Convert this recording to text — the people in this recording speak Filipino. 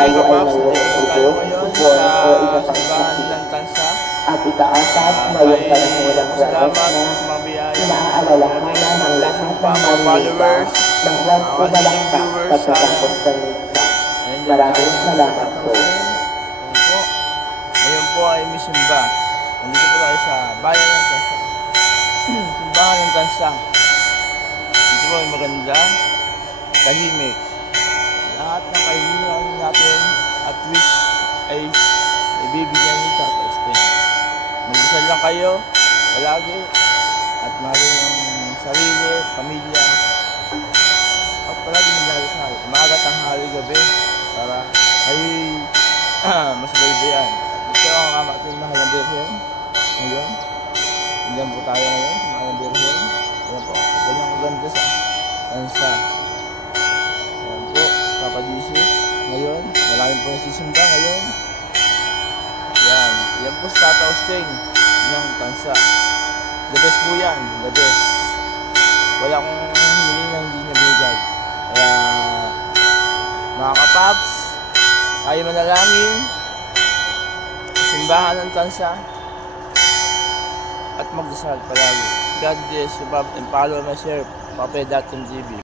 morning, Kapaps. Dito po tayo ngayon sa simbahan ng Tansa. At itaasat ngayon pa ng unang Salamat na sa mga biyaya. inaalalahanan ng lahat Pa, ng mga followers, ng huwag umalakta pagkatapos ng misa. Maraming salamat po. Ngayon po ay may simba. Nandito po tayo sa bayan ng Tansa. Simbahan ng Tansa. Dito po ay maganda, tahimik. Lahat ng kailangan natin at wish ay ibibigyan niyo sa testing. Mag-isal lang kayo palagi at mahalin yung sarili, pamilya at palagi magdadasal. Umaga, tanghali, gabi para ay mas baybayan. Ito ang ating mahal na Birhen ngayon. Diyan po tayo ngayon, mahal na Birhen. Ayan po, ganyan ang ganda sa Tansa. Ayan po, Papa Jesus ngayon, maraming po nasisimba ngayon. Yan po sa Tata Osting ng Tansa. The best po yan, the best. Wala akong hiling na hindi niya binigay. Kaya mga Kapaps, tayo manalangin simbahan ng Tansa at magdasal palagi. God bless you, Bob, and follow myself, Pape.TV.